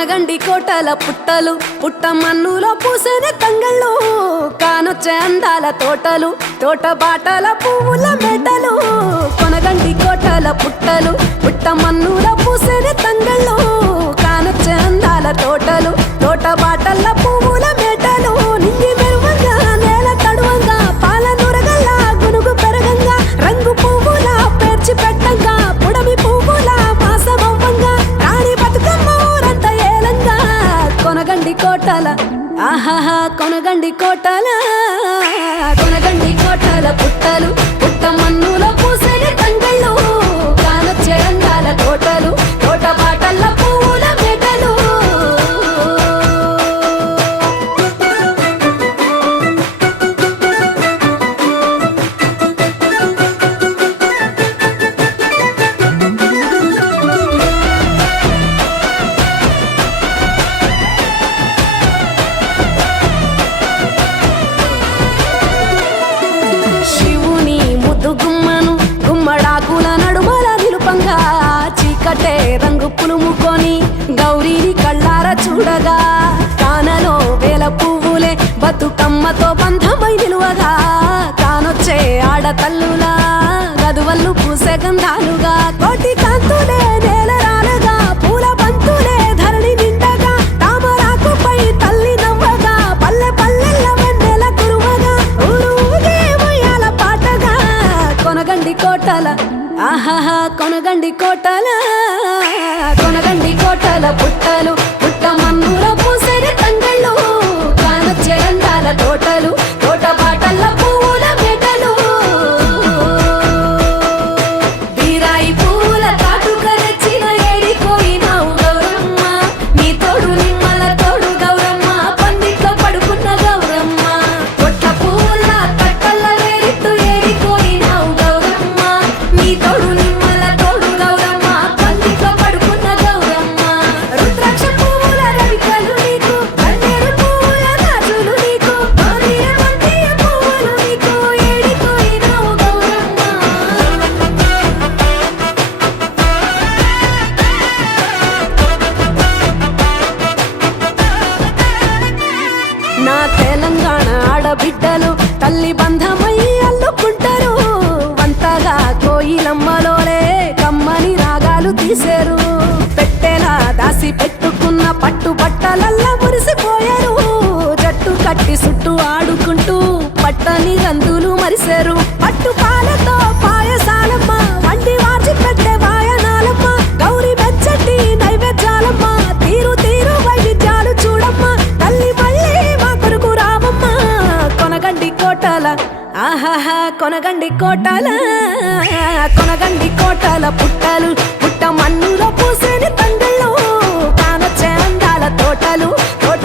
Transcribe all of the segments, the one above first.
కొనగండి కోటల పుట్టలు పుట్ట మన్నులో పూసిన తంగళ్ళు కానొచ్చే అందాల తోటలు తోట బాటల పువ్వుల మెడలు కొనగండి కోటల పుట్టలు పుట్ట మన్నులో పూసిన తంగళ్ళు కానొచ్చే అందాల తోటలు తోట బాటల కొనగండి కోటాల ఆహాహా కొనగండి కోటాల కొనగండి కోటాల పుట్టలు పుట్ట మన్నులో పూసే తంగళ్ళు కానొచ్చే కట్టే రంగు పులుముకొని గౌరీని కళ్ళార చూడగా కానలో వేల పువ్వులే బతుకమ్మతో బంధమై నిలువగా కానొచ్చే ఆడతల్లులా గదువల్లు పూసే గంధాలుగా కోటి కాంతులేనే ఆహాహా కొనగండి కోటల కొనగండి కోటల పుట్టలు పుట్ట మన్నుల పూసరి తంగళ్ళు కానొచ్చే అందాల తోటలు. తల్లి బంధమై అల్లుకుంటారు. వంతగా కోయిలమ్మలోనే కమ్మని రాగాలు తీశారు పెట్టేలా దాసి పెట్టుకున్న పట్టు బట్టలల్లా మురిసిపోయారు. జట్టు కట్టి చుట్టూ ఆడుకుంటూ పట్టని రందులు కొనగండి కోటాల కొనగండి కోటాల పుట్టలు. పుట్ట మన్నులో పూసేని తండ్రిలో కానొచ్చే అందాల తోటలు తోట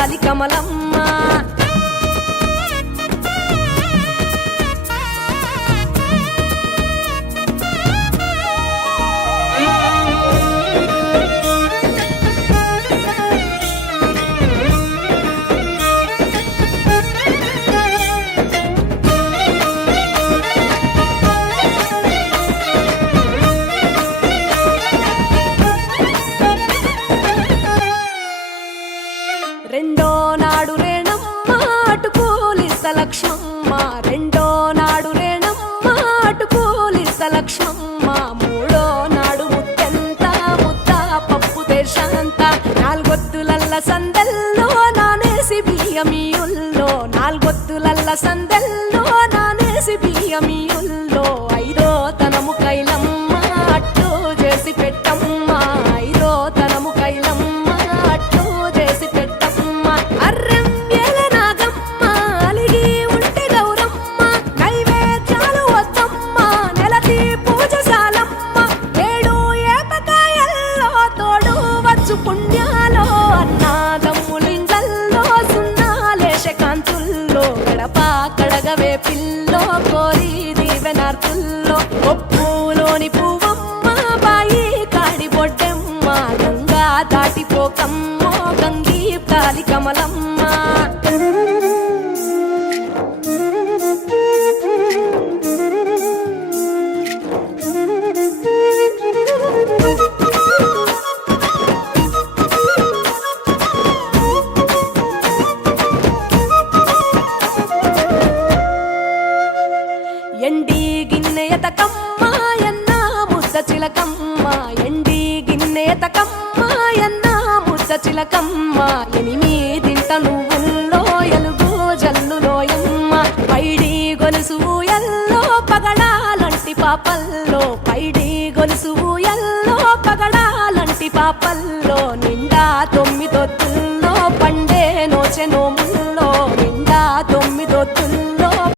గంగీ కమలమ్మ. లక్ష్మమ్మ రెండో నాడు రేణమ్మ అటు పోలీస లక్ష్మమ్మ మూడో నాడు ముత్యంత ముద్ద పప్పు తెర్షంత నాలుగొత్తులల్ల సందల్లో నానేసి బియ్యమియుల్లో నాలుగొత్తులల్ల సందల్లో నానేసి బియ్యమియు దాటిపోకమ్మో గంగీ కాలి కమలమ్మ. ఎండి గిన్నెయతకమ్మ ఎన్న ముద్ద చిలకమ్మ. చిలకమ్మ ఎనిమిదింట నువ్వుల్లో ఎలుగు జల్లులోయమ్మ పైడి గొలుసు ఎల్లో పగడాలంటి పాపల్లో. పైడి గొలుసు ఎల్లో పగడాలంటి పాపల్లో.